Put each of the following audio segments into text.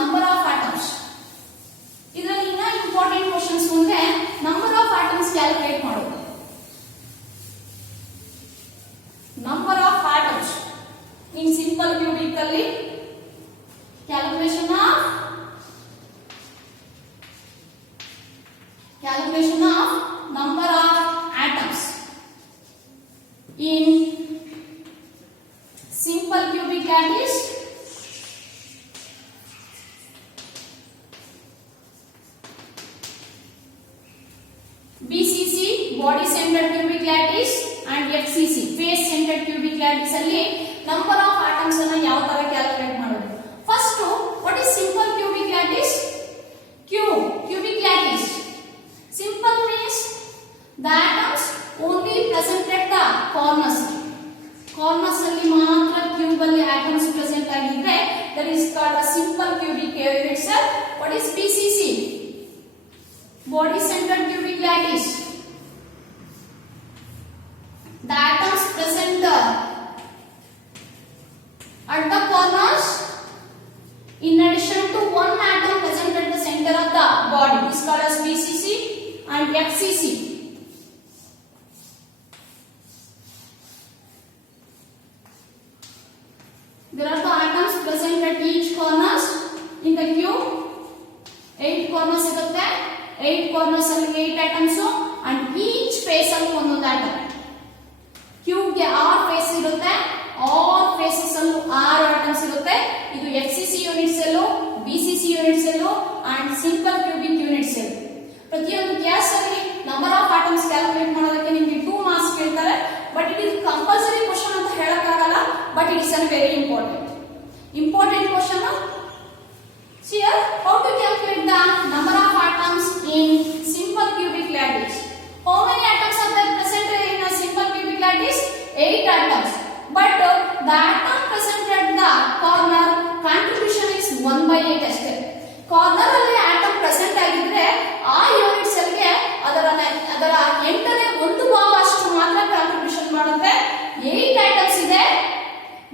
number of atoms. ಇದರಲ್ಲಿ ಇನ್ನ important questions ಅಂದ್ರೆ ನಂಬರ್ ಆಫ್ ಆಟಮ್ಸ್ ಕ್ಯಾಲ್ಕುಲೇಟ್ ಮಾಡೋದು. Number of atoms in simple cubic ಅಲ್ಲಿ calculation of number of atoms in simple cubic, that is BCC body centered cubic lattice and FCC face centered cubic lattice ಅಲ್ಲಿ number of atoms ಅನ್ನು ಯಾವ ತರ calculate ಮಾಡೋದು. First what is simple cubic lattice? Cubic lattice simple means the atoms only present at the corners ಅಲ್ಲಿ ಮಾತ್ರ cube ಅಲ್ಲಿ atoms present ಆಗಿದ್ರೆ that is called a simple cubic unit. What is BCC? body centered cubic lattice. The atoms present at the corners in addition to one atom present at the center of the body is called as BCC and FCC. There are the atoms present at each corners in the cube. 8 corners irutte. 8 corners alli 8 atoms and each face alli ಒಂದೊಂದು atom. Cube ಗೆ 6 face ಇರುತ್ತೆ. all faces allu 6 atoms irutte. ಇದು FCC unit cell, BCC unit cell and simple cubic unit cell. ಪ್ರತಿಯೊಂದು class ಅಲ್ಲಿ number of atoms calculate ಮಾಡೋದಕ್ಕೆ ನಿಮಗೆ 2 marks ಕೇಳ್ತಾರೆ. But it is compulsory question ಅಂತ ಹೇಳಕ್ ಆಗಲ್ಲ. But it is a very important question. See here, how to calculate the number of atoms in simple cubic lattice? How many atoms are there present in a simple cubic lattice? 8 atoms. But the atom present at the corner contribution is 1/8 ಅಷ್ಟೇ. Corner ಅಲ್ಲಿ atom present ಆಗಿದ್ರೆ ಆ unit cell ಗೆ ಅದರ 8ನೇ 1 ಭಾಗ ಅಷ್ಟು ಮಾತ್ರ contribution ಮಾಡುತ್ತೆ. 8 ಆಟಮ್ಸ್ ಇದೆ,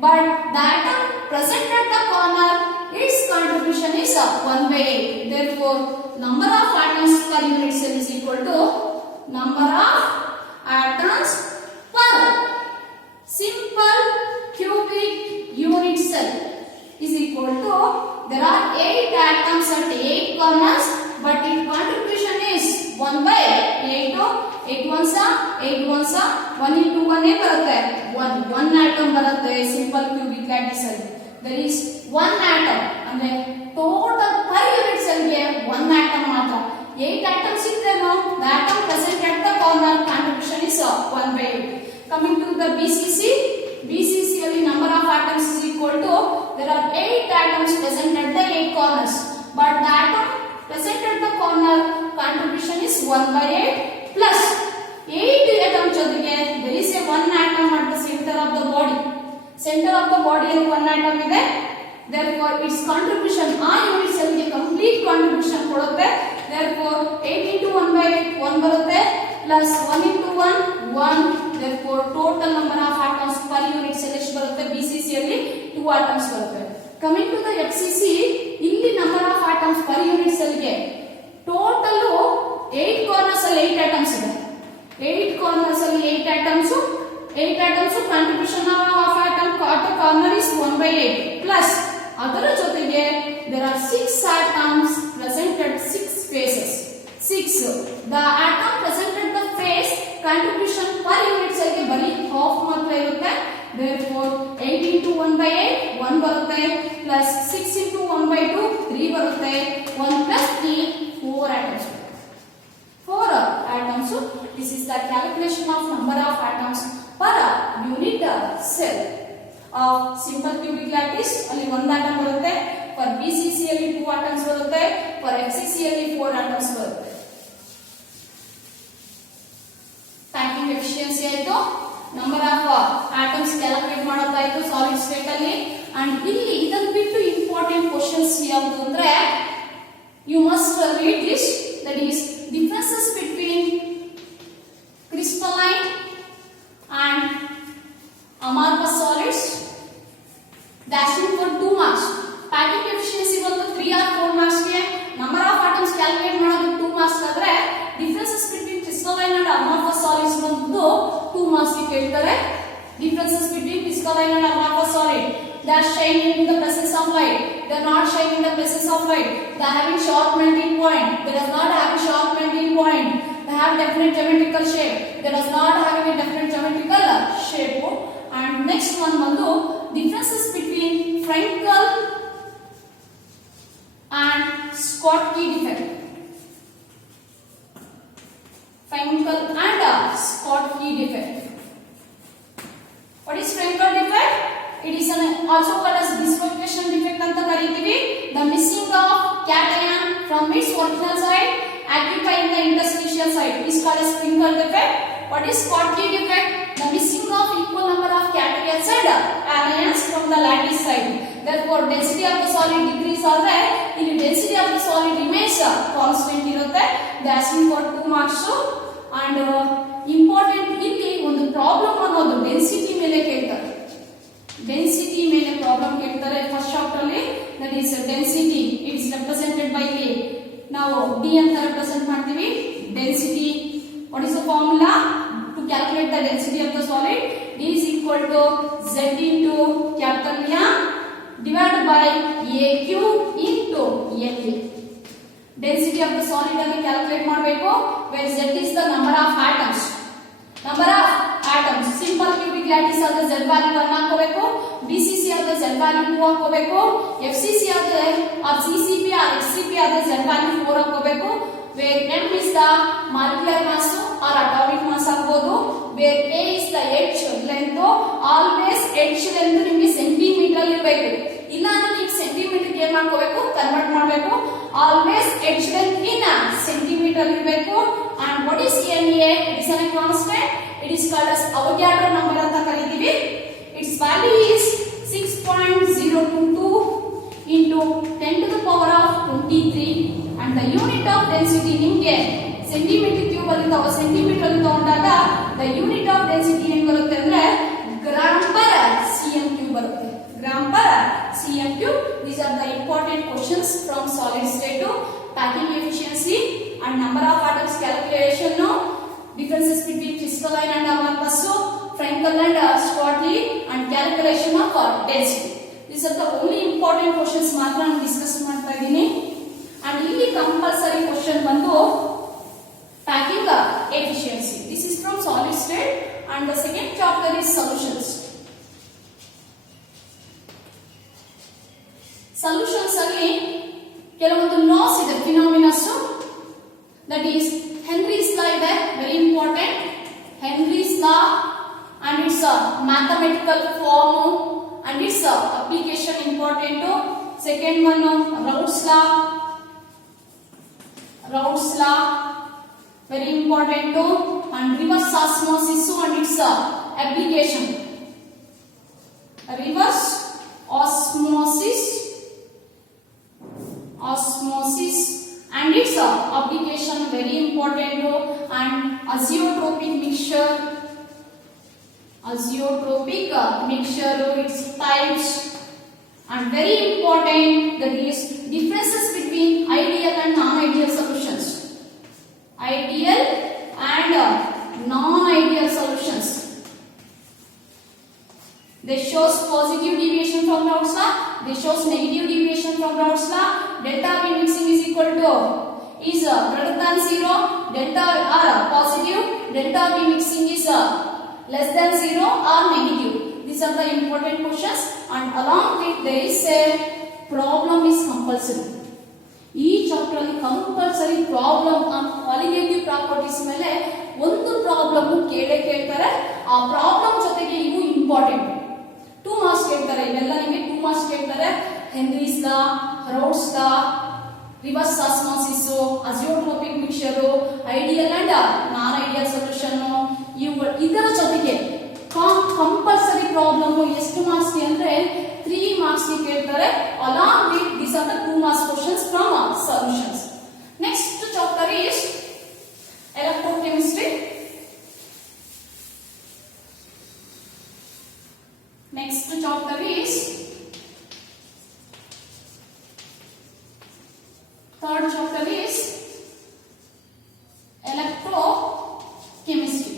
but the atom present at the corner its contribution is 1/8. Therefore, number of atoms per unit cell is equal to number of atoms per simple cubic unit cell is equal to, there are 8 atoms at 8 corners, but its contribution is 1/8. 8 ones are 1 into 1 ಬರುತ್ತೆ. 1 atom ಬರುತ್ತೆ simple cubic lattice ಅಲ್ಲಿ. There is 1 atom ಅಂದ್ರೆ total per unit cell ಗೆ 1 atom ಮಾತ್ರ. 8 atoms ಇದ್ರೇನು the atom present at the corner contribution is 1/8. Coming to the BCC ಅಲ್ಲಿ number of atoms is equal to, there are 8 atoms present at the 8 corners, but the atom present at the corner contribution is 1/8 plus 8 atom ಜೊತೆಗೆ there is a 1 atom at the center of the body. Center of the body ಅಲ್ಲಿ 1 atom ಇದೆ. Therefore, its contribution ಆ unit cell ಗೆ complete contribution ಕೊಡುತ್ತೆ. Therefore, 8 into 1/8 1 ಬರುತ್ತೆ plus 1 into 1. Therefore, total number of atoms per unit cell ಎಷ್ಟು ಬರುತ್ತೆ? BCC ಅಲ್ಲಿ 2 atoms ಬರುತ್ತೆ. Coming to the FCC, ಇಲ್ಲಿ number of atoms per unit cell ಗೆ total 8 corners ಅಲ್ಲಿ 8 atoms ಇದೆ. 8 corners ಅಲ್ಲಿ 8 atoms contribution of atom at the corner is 1/8 plus ಅದರ ಜೊತೆಗೆ there are 6 atoms present at 6 faces. 6. The atom present at the face contribution per unit cell ಗೆ ಬರೀ half ಮಾತ್ರ ಇರುತ್ತೆ. Therefore, 8 into 1/8 1 ಬರುತ್ತೆ plus 6 into 1/2 3 ಬರುತ್ತೆ. 1 plus 3 4 atoms. 4 atoms. This is the calculation of number of atoms per unit cell of simple cubic lattice. ಅಲ್ಲಿ 1 atom ಬರುತ್ತೆ. For BCC ಅಲ್ಲಿ 2 atoms ಬರುತ್ತೆ. For FCC ಅಲ್ಲಿ 4 atoms ಬರುತ್ತೆ. Packing efficiency ಆಯ್ತು, number of atoms calculate ಮಾಡೋದಾಯ್ತು solid state ಅಲ್ಲಿ. And ಇಲ್ಲಿ ಇದನ್ನ ಬಿಟ್ಟು ಇಂಪಾರ್ಟೆಂಟ್ ಕ್ವೆಶ್ಚನ್ಸ್ ಯಾವುದು ಅಂದ್ರೆ you must read this, that is differences between crystalline and amorphous solids. Dashing for 2 marks. Packing efficiency ಬಂದು 3 ಮಾರ್ಕ್ಸ್ ಗೆ ಕೇಳ್ತಾರೆ. Differences between crystalline and amorphous solid. They are shining in the presence of light. They are not shining in the presence of light. They are having sharp melting point. They does not have a sharp melting point. They have definite geometrical shape. They does not have any definite geometrical shape. And next one ಬಂದು differences between Frenkel and Schottky defect. Frenkel and Schottky defect. What is Frenkel defect? It is also called as dislocation defect anta karithivi. The missing of cation from its original side occupying the interstitial side is called as Frenkel defect. What is Schottky defect? The missing of equal number of cations and anions from the lattice side. Therefore density of the solid decrease ಆದರೆ ಇಲ್ಲಿ density of the solid remains constant ಇರುತ್ತೆ. They are asking for 2 marks. And important ಇಲ್ಲಿ ಒಂದು problem ಅನ್ನೋದು density ಮೇಲೆ ಕೇಳ್ತಾರೆ. Density ಮೇಲೆ problem ಕೇಳ್ತಾರೆ ಫಸ್ಟ್ ಚಾಪ್ಟರ್ ಅಲ್ಲಿ. That is density. It is represented by K. ನಾವು ಡಿ ಅಂತ ರೆಪ್ರೆಸೆಂಟ್ ಮಾಡ್ತೀವಿ. Density, what is the formula to calculate the density of the solid? D is equal to Z into capital M divided by AQ into LA. Density of the solid ಅನ್ನು calculate ಮಾಡಬೇಕು. where Z is the number of atoms. Number of atoms. Simple cubic lattice ಆದ Z value 1 ಹಾಕೋಬೇಕು. BCC ಆದ Z value 2 ಹಾಕೋಬೇಕು. FCC ಆದ or CCP or HCP ಆದ Z value 4 ಹಾಕೋಬೇಕು. where M is the molecular mass or atomic mass ಆಗಬಹುದು. where A is the H length. always H length ನಿಮಗೆ centimetre ಅಲ್ಲಿ ಇರಬೇಕು. ಇಲ್ಲ ಅಂದ್ರೆ ನೀವು ಸೆಂಟಿಮೀಟರ್ ಗೆ ಏನು ಮಾಡ್ಕೋಬೇಕು? ಕನ್ವರ್ಟ್ ಮಾಡಬೇಕು. always H length in centimeter ಇರಬೇಕು. and what is NA? It is a constant. It is called as Avogadro number ಅಂತ ಕರೀತೀವಿ. its value is 6.022 into 10 to the power of 23 and the unit of density ನಿಮಗೆ centimetre cube ಅಲ್ಲಿ centimetre ಅಲ್ಲಿ ತಗೊಂಡಾಗ the unit of density ಏನು ಬರುತ್ತೆ ಅಂದ್ರೆ gram per cm cube ಬರುತ್ತೆ. gram per cm cube. These are the important questions from solid state to packing efficiency and number of atoms calculation. Differences between crystalline and amorphous, Frenkel and Schottky, and calculation of density. These are the only important questions ಮಾತ್ರ ನಾನು discuss ಮಾಡ್ತಾ ಇದ್ದೀನಿ. and ಇಲ್ಲಿ compulsory question ಬಂದು packing efficiency. This is from solid state and the second chapter is solutions. Solutions ಅಲ್ಲಿ ಕೆಲವೊಂದು laws ಇದೆ, phenomena. That is Henry's law ಇದೆ, very important. Henry's law and its mathematical form and its application important. Second one Raoult's law, very important. and reverse osmosis and its application. Reverse osmosis and its application, very important. and azeotropic mixture, its types, and very important, that is differences between ideal and non-ideal solutions. Ideal and non-ideal solutions. They shows positive deviation from Raoult's law. They shows negative deviation from Raoult's law. Delta V mixing is equal to is greater than 0. Delta R positive. Delta V mixing is less than 0 or negative. These are the important questions. And along with there is a problem is compulsory. ಈ chapter ಅಲ್ಲಿ compulsory problem on qualitative properties ಮೇಲೆ ಒಂದು problem ಕೇಳ್ತಾರೆ. ಆ problem ಜೊತೆಗೆ ಇವು important. 2 marks ಕೇಳ್ತಾರೆ. ಇವೆಲ್ಲ ನಿಮಗೆ 2 ಮಾರ್ಕ್ಸ್ ಕೇಳ್ತಾರೆ. Henry's law, Raoult's law, reverse osmosis, azeotropic mixture, ideal and non ideal solution, ಇವುಗಳು ಇದರ ಜೊತೆಗೆ ಕಂಪಲ್ಸರಿ ಪ್ರಾಬ್ಲಮ್ ಎಷ್ಟು ಮಾರ್ಕ್ಸ್ ಅಂದ್ರೆ 3 marks ಕೇಳ್ತಾರೆ. along with these are the 2 marks questions from solutions. Next chapter is electrochemistry. Next chapter is third chapter is electrochemistry.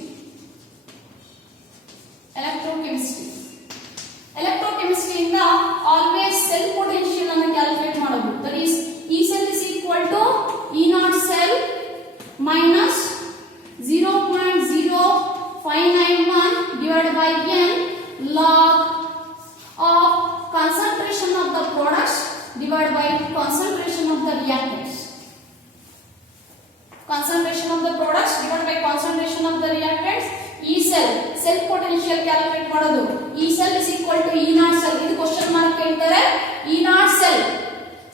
divided by concentration of the reactants. Concentration of the products divided by concentration of the reactants. E cell self potential calculate ಮಾಡೋದು. E cell is equal to E naught cell. ಇದು question mark ಕೇಳ್ತಾರೆ. E naught cell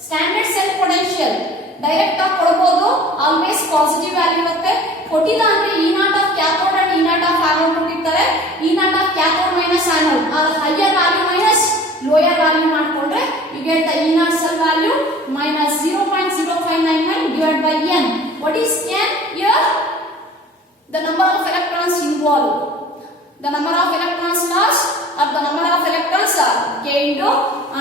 standard cell potential direct ಆಗಿ ಕೊಡಬಹುದು. Always positive value ಇರುತ್ತೆ. ಕೊಟ್ಟಿಲ್ಲ ಅಂದ್ರೆ E naught of cathode and E naught of anode ಕೊಟ್ಟಿರ್ತಾರೆ. E naught of cathode minus anode ಅದು higher value minus lower value ಮಾಡ್ಕೊಂಡ್ರೆ you get the E naught cell value minus 0.0599 divided by n. What is n here? The number of electrons involved. The number of electrons lost or the number of electrons gained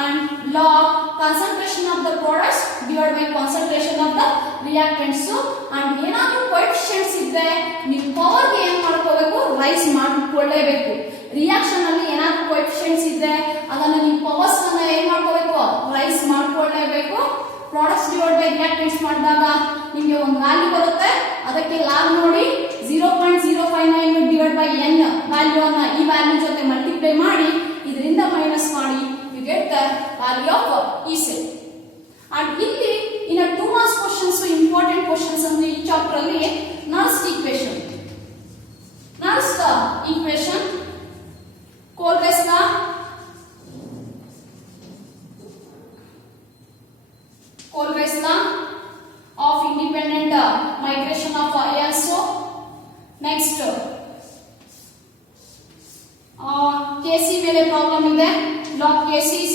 and log concentration of the products divided by concentration of the reactants. And ಏನಾದರೂ coefficients ಇದ್ರೆ ನೀವು power ಗೆ ಏನು ಮಾಡ್ಕೋಬೇಕು, raise ಮಾಡಿಕೊಳ್ಳೇಬೇಕು. Reaction ಅಲ್ಲಿ ಏನಾದರೂ coefficients ಇದ್ರೆ ಅದನ್ನ ನೀವು ಪವರ್ಸ್ ಅನ್ನು ಏನು ಮಾಡ್ಕೋಬೇಕು, ರೈಸ್ ಮಾಡಿಕೊಳ್ಳೇಬೇಕು. ಪ್ರಾಡಕ್ಟ್ಸ್ ಡಿವೈಡ್ ಬೈ ರಿಯಾಕ್ಟೆಂಟ್ಸ್ ಮಾಡಿದಾಗ ನಿಮಗೆ ಒಂದು ವ್ಯಾಲ್ಯೂ ಬರುತ್ತೆ. ಅದಕ್ಕೆ ಲಾಗ್ ನೋಡಿ 0.059 ಡಿವೈಡ್ ಬೈ n ವ್ಯಾಲ್ಯೂ ಅನ್ನ ಈ ವ್ಯಾಲ್ಯೂ ಜೊತೆ ಮಲ್ಟಿಪ್ಲೈ ಮಾಡಿ ಇದರಿಂದ ಮೈನಸ್ ಮಾಡಿ you get the value of E cell. And ಇಲ್ಲಿ ಇನ್ನ 2 ಮಾರ್ಕ್ಸ್ ಕ್ವೆಶ್ಚನ್ಸ್ ಇಂಪಾರ್ಟೆಂಟ್ ಕ್ವೆಶ್ಚನ್ಸ್ ಅಂದ್ರೆ ಈ ಚಾಪ್ಟರ್ ಅಲ್ಲಿ nurse equation Kohlberg's law, Kohlberg's law of independent migration of aerosol. Next Kc ಮೇಲೆ ಪ್ರಾಬ್ಲಮ್ ಇದೆ. log Kc is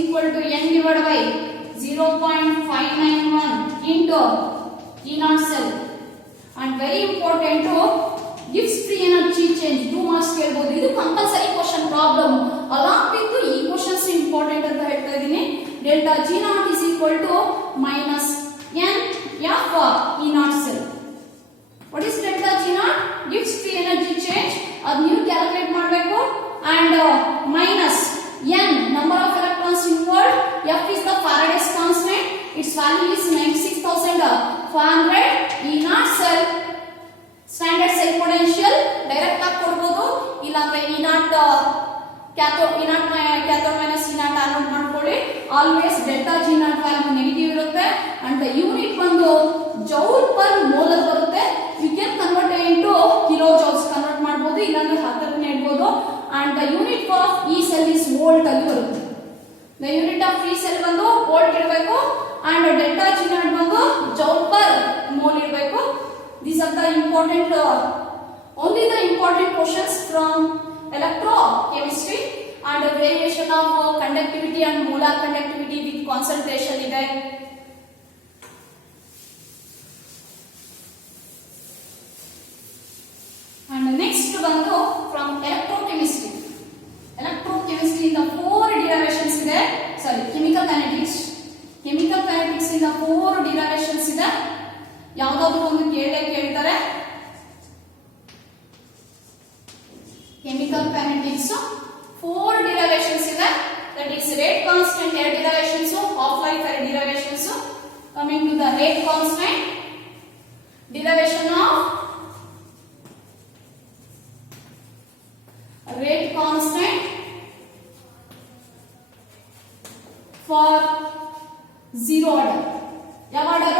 equal to n divided by 0.591 into E naught cell. And very important Gibbs free energy change 2 marks ಕೇಳಬಹುದು. ಇದು compulsory question problem. along with ಈ questions important ಅಂತ ಹೇಳ್ತಾ ಇದೀನಿ. delta G naught is equal to minus n of E naught cell. What is delta G naught? Gibbs free energy change. ಅದು ನೀವು calculate ಮಾಡಬೇಕು. and minus n number of electrons involved. F is the Faraday's constant. Its value is 96,500. E naught cell standard cell potential direct ಆಗಿ ಕೊಡಬಹುದು. ಇಲ್ಲ ಅಂದ್ರೆ E naught cathode minus E naught anode ಮಾಡ್ಕೊಳ್ಳಿ. Always delta G naught value negative ಇರುತ್ತೆ. and the unit ಬಂದು joule per mole ಬರುತ್ತೆ. we can convert into kilo joules convert ಮಾಡಬಹುದು, ಇಲ್ಲ ಅಂದ್ರೆ ಹತ್ತರನೇ ಇಡಬಹುದು. and the unit of E cell is volt ಅಲ್ಲಿ ಬರುತ್ತೆ. the unit of E cell ಬಂದು ವೋಲ್ಟ್ ಇರಬೇಕು. and ಡೆಲ್ಟಾ G naught ಬಂದು ಜೌಲ್ ಪರ್ ಮೋಲ್ ಇರಬೇಕು. These are the important only the important questions from electrochemistry. and variation of conductivity and molar conductivity with concentration ಇದೆ. and next ಬಂದು from electrochemistry ಇಂದ 4 derivations ಇದೆ. sorry chemical kinetics ಇಂದ 4 derivations ಇದೆ. ಯಾವುದಾದ್ರೂ ಒಂದು ಕೇಳ್ತಾರೆ. ಕೆಮಿಕಲ್ ಕೈನೆಟಿಕ್ಸ್ 4 derivations ಇದೆ. that is rate constant 2 derivations, half life 2 derivations. coming to the rate constant, derivation of rate constant for zero order. ಯಾವ order?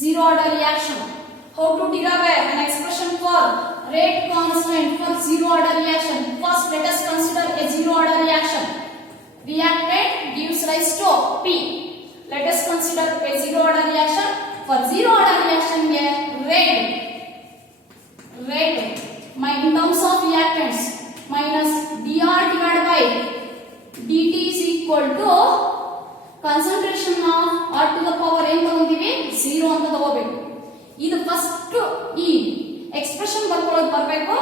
zero order reaction. how to derive an expression for rate constant for zero order reaction? First let us consider a zero order reaction. Reactant gives rise to P. Let us consider a zero order reaction. For zero order reaction rate in terms of reactants minus dr divided by dt is equal to concentration of r to the power ಏನು ತಗೊಂಡಿವಿ 0 ಅಂತ ತಗೋಬೇಕು. ಇದು first ಈ expression ಬರಬೇಕು.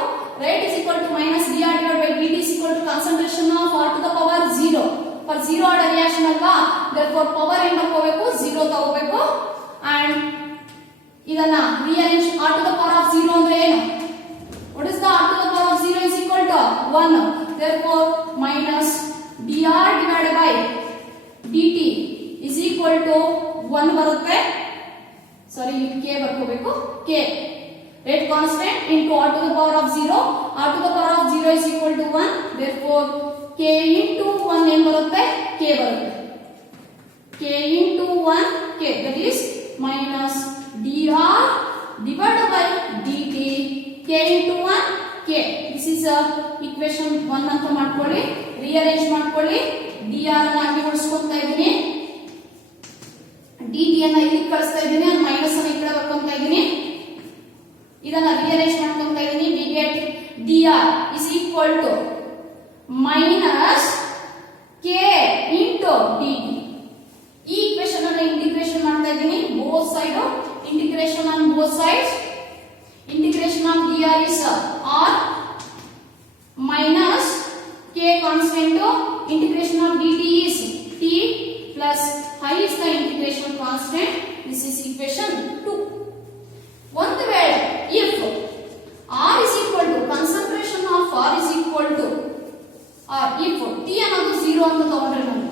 rate is equal to minus dr divided by dt is equal to concentration of r to the power 0 for zero order reaction ಅಲ್ವಾ. therefore power ಏನು ತಗೋಬೇಕು 0 ತಗೋಬೇಕು. and ಇದನ್ನ rearrange r to the power of 0 ಅಂದ್ರೆ ಏನು? what is the r to the power of 0 is equal to 1. therefore minus dr divided by dt is equal to 1 ಬರುತ್ತೆ. ಸಾರಿ k ಬರ್ಕೋಬೇಕು k. rate constant into r to the power of 0. r to the power of 0 is equal to 1. Therefore k into 1 ಏನು ಬರುತ್ತೆ k ಬರುತ್ತೆ. k into 1 k, that is minus dr divided by dt. k into 1 k. This is equation 1 ಅಂತ ಮಾಡ್ಕೊಳ್ಳಿ, rearrange ಮಾಡ್ಕೊಳ್ಳಿ. dr ಅನ್ನು ಹಾಗೆ ಉಳಿಸ್ಕೊಂತಾ ಇದ್ದೀನಿ, dt ಅನ್ನು ಇಲ್ಲಿ ಕಳಿಸ್ತಾ ಇದ್ದೀನಿ, ಮೈನಸ್ ಅನ್ನು ಈ ಕಡೆ ಬರ್ಕೊಂತಾ ಇದ್ದೀನಿ. ಇದನ್ನ rearrange ಮಾಡ್ಕೊಂತಾ ಇದ್ದೀನಿ. we get dr is equal to minus k into dt. ಈ equation ಅನ್ನು ಇಂಟಿಗ್ರೇಷನ್ ಮಾಡ್ತಾ ಇದ್ದೀನಿ, both side integration on both sides. Integration of dr is r minus k constant to integration of dt is t plus I is the integration constant. This is equation 2. ಒಂದು ವೇಳೆ if r is equal to concentration of r is equal to or if t ಅನ್ನೋದು 0 ಅಂತ ತಗೊಂಡ್ರೆ ನಾವು,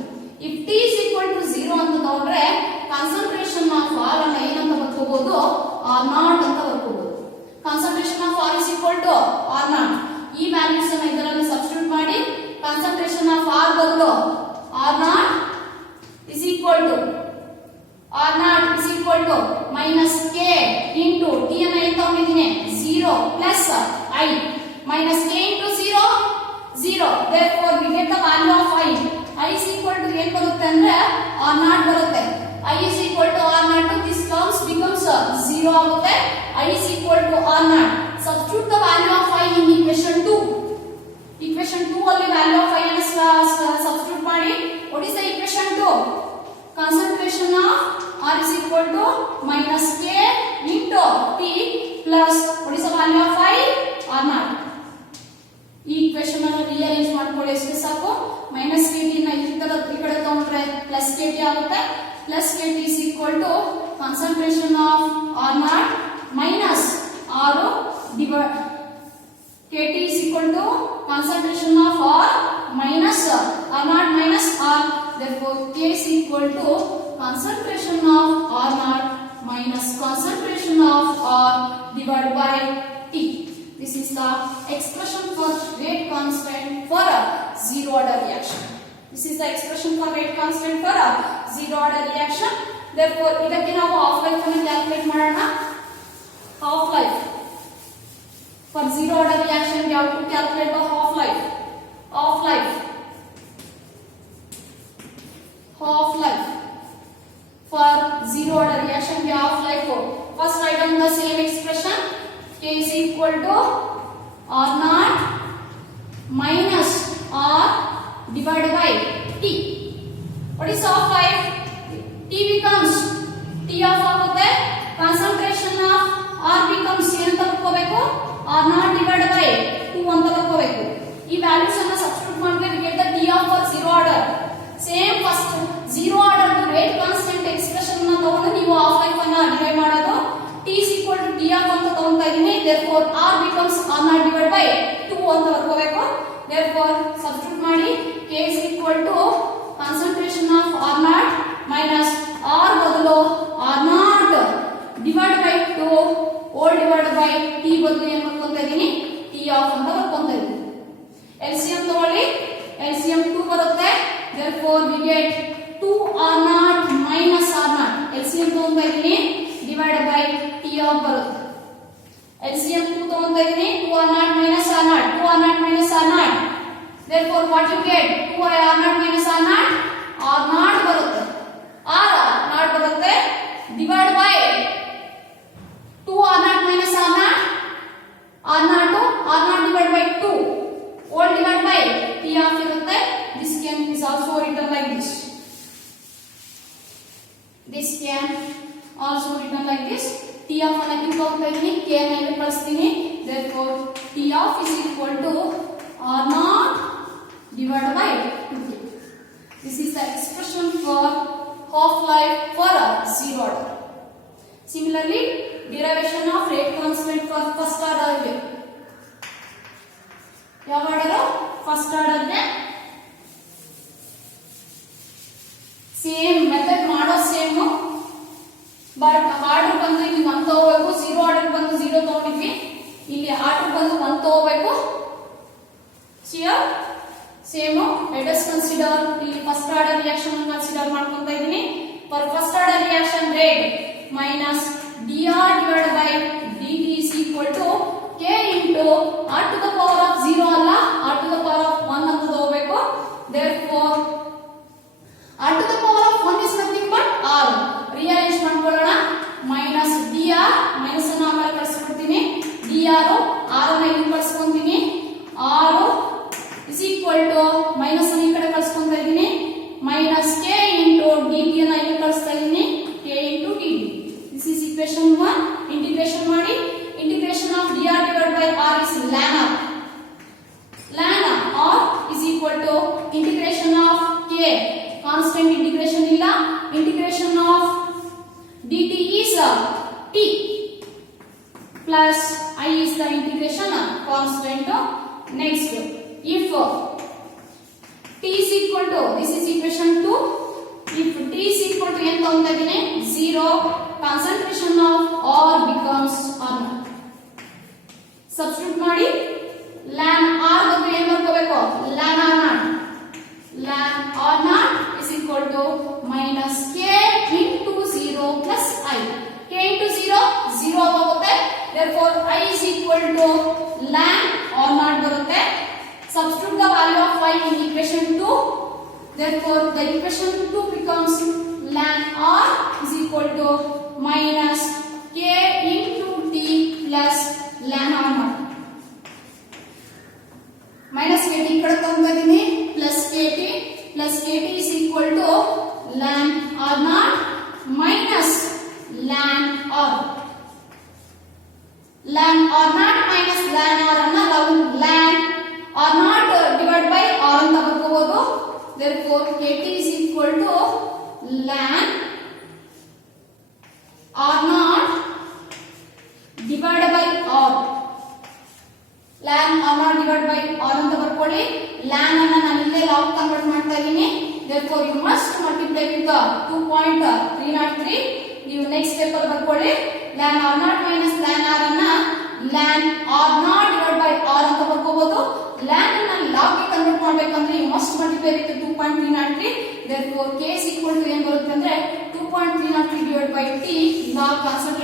if t is equal to 0 ಅಂತ ತಗೊಂಡ್ರೆ concentration of r ಅನ್ನು ಏನಂತ ಬರ್ಕೋಬಹುದು, r0 ಅಂತ ಬರ್ಕೋಬಹುದು. concentration of r is equal to r0. ಈ ವ್ಯಾಲ್ಯೂಸ್ ಅನ್ನು ಇದರಲ್ಲಿ ಸಬ್ಸ್ಟಿಟ್ಯೂಟ್ ಮಾಡಿ concentration of r ಬದಲು r0 is equal to minus k into t ಅನ್ನು ಏನು ತಗೊಂಡಿದ್ದೀನಿ 0 plus I minus k into 0 0. therefore we get the value of I is equal to ಏನು ಬರುತ್ತೆ ಅಂದ್ರೆ r0 ಬರುತ್ತೆ. I is equal to r0 to this terms becomes 0 ಆಗುತ್ತೆ. I is equal to r0. substitute the value of I in equation 2. equation 2 ಅಲ್ಲಿ value of I ಅನ್ನು substitute ಮಾಡಿ. what is the equation 2? concentration of r is equal to minus k into t plus what is the value of I? r0. ಈ equation ಅನ್ನು rearrange ಮಾಡ್ಕೊಳ್ಳಿ, ಎಷ್ಟು ಸಾಕು, minus kt ನ ಈ ಕಡೆ ತಗೊಂಡ್ರೆ plus kt ಆಗುತ್ತೆ. plus kt is equal to concentration of r0 minus r divided kt is equal to concentration of r minus r0 minus r. therefore k is equal to concentration of r0 minus concentration of r divided by t. this is the expression for rate constant for a zero order reaction. this is the expression for rate constant for a zero order reaction. therefore ಇದಕ್ಕೆ ನಾವು half life ಅನ್ನು calculate ಮಾಡೋಣ. half life for zero order reaction we have to calculate the half life. half life for zero order reaction we have half life. first write down the same expression. k is equal to r0 minus r divided by t. what is half life? t becomes t of ಆಗುತ್ತೆ, concentration of r becomes ಏನು ತಗೋಬೇಕು, r0 divided by 2 ಅಂತ ತಗೋಬೇಕು. ಈ values ಅನ್ನು substitute ಮಾಡಿದ್ರೆ we get the t of for zero order. Same first zero order rate constant expression ಅನ್ನು ತಗೊಂಡು ನೀವು half life ಅನ್ನು ಡಿರೈವ್ ಮಾಡೋದು. t is equal to t of ಅಂತ ತಗೊಂತಾ ಇದೀನಿ. therefore r becomes r0 divided by 2 ಅಂತ ಬರ್ಕೋಬೇಕು. therefore substitute ಮಾಡಿ k is equal to concentration of r0 minus r ಬದಲು r0 divided by 2 all divided by t ಬದಲು ಏನು ಬರ್ಕೊಂತಾ ಇದೀನಿ, t of ಅಂತ ಬರ್ಕೊಂತಾ ಇದೀನಿ. LCM ತಗೊಳ್ಳಿ, LCM 2 ಬರುತ್ತೆ. therefore we get 2r0 minus r0. LCM ತಗೊಂತಾ ಇದೀನಿ divided by t of ಬರುತ್ತೆ. LCM 2 ತಗೊಂತಾ ಇದೀನಿ, 2r0 minus r0, 2r0 minus r0. therefore what you get, 2r0 minus r0 r0 ಬರುತ್ತೆ, r0 ಬರುತ್ತೆ divided by 2r0 minus r0 r0 divided by 2 all divided by t of ಇರುತ್ತೆ. this can is also written like this. this can also written like this. t of ಅನ್ನು ಇಲ್ಲಿ ತಗೊಂತಾ ಇದೀನಿ, k ಅನ್ನು ಇಲ್ಲಿ ಕಳಿಸ್ತೀನಿ. therefore t of is equal to r0 divided by 2. this is the expression for half life for a zero order. similarly derivation of rate constant for first order wave. ಯಾವ order, first order ಗೆ same method ಮಾಡೋ same, but order ಬಂದು ಇಲ್ಲಿ 1 ತಗೋಬೇಕು, 0 order ಬಂದು 0 ತಗೊಂಡಿದ್ವಿ. Same let us consider ಇಲ್ಲಿ first order reaction ಅನ್ನು consider ಮಾಡ್ಕೊಂತ ಇದೀನಿ for first order reaction rate minus dr divided by dt is equal to k into r to the power of 0 ಅಲ್ಲ r to the power of 1 ಅಂತ ತಗೋಬೇಕು therefore r to the power of 1 is nothing but r rearrange ಮಾಡ್ಕೊಳ್ಳೋಣ minus dr minus ಅನ್ನು ಆಮೇಲೆ ಕಳಿಸ್ಕೊಡ್ತೀನಿ dr r ಅನ್ನು ಇಲ್ಲಿ ಕಳಿಸ್ಕೊಂತೀನಿ r is equal to minus ಅನ್ನು ಈ ಕಡೆ ಕಳಿಸ್ಕೊಂತಾ ಇದೀನಿ minus k into dt ಅನ್ನು ಇಲ್ಲಿ ಕಳಿಸ್ತಾ ಇದೀನಿ k into dt this is equation 1 integration ಮಾಡಿ integration of dr divided by r is ln r ln r is equal to integration of k constant integration illa integration of dt is t plus I is the integration constant. Next, if t is equal to, this is equation 2, if t is equal to ఎంత ఉంటదినే 0, concentration of R becomes R0. Substitute ಮಾಡಿ ln R ಬಗ್ಗೆ ಏನು ಮಾಡ್ಕೋಬೇಕು ln R0 ln R0 is equal to minus k into 0 plus I. k into 0 0 ಆಗುತ್ತೆ. Therefore I is equal to ln R0 ಬರುತ್ತೆ. Substitute the value of I in equation 2. Therefore the equation 2 becomes ln R is equal to minus k into t plus ln R0. minus kt ಈ ಕಡೆ ತಗೊಂಡು ಇದೀನಿ plus kt is equal to ln R0 minus ln R. ln R0 minus ln R ಅನ್ನ ನಾವು ln R0 divided by R ಅಂತ ಬರ್ಕೋಬಹುದು. Therefore kt is equal to ln R0 divided by R. ln R0 divided by R ಅಂತ ಬರ್ಕೊಳ್ಳಿ. ln ಅನ್ನ ನಾನು ಇಲ್ಲೇ log convert ಮಾಡ್ತಾ ಇದೀನಿ. Therefore you must multiply with the 2.303. ನೀವು ನೆಕ್ಸ್ಟ್ ಸ್ಟೆಪ್ ಅಲ್ಲಿ ಬರ್ಕೊಳ್ಳಿ. ln R0 minus ln R ಅನ್ನ ln R0 divided by R ಅಂತ ಬರ್ಕೋಬಹುದು. ln ಅನ್ನ log ಗೆ ಕನ್ವರ್ಟ್ ಮಾಡಬೇಕಂದ್ರೆ you must multiply with 2.303. Therefore k is equal to ಏನು ಬರುತ್ತೆ ಅಂದ್ರೆ 2.303 divided by t log concentration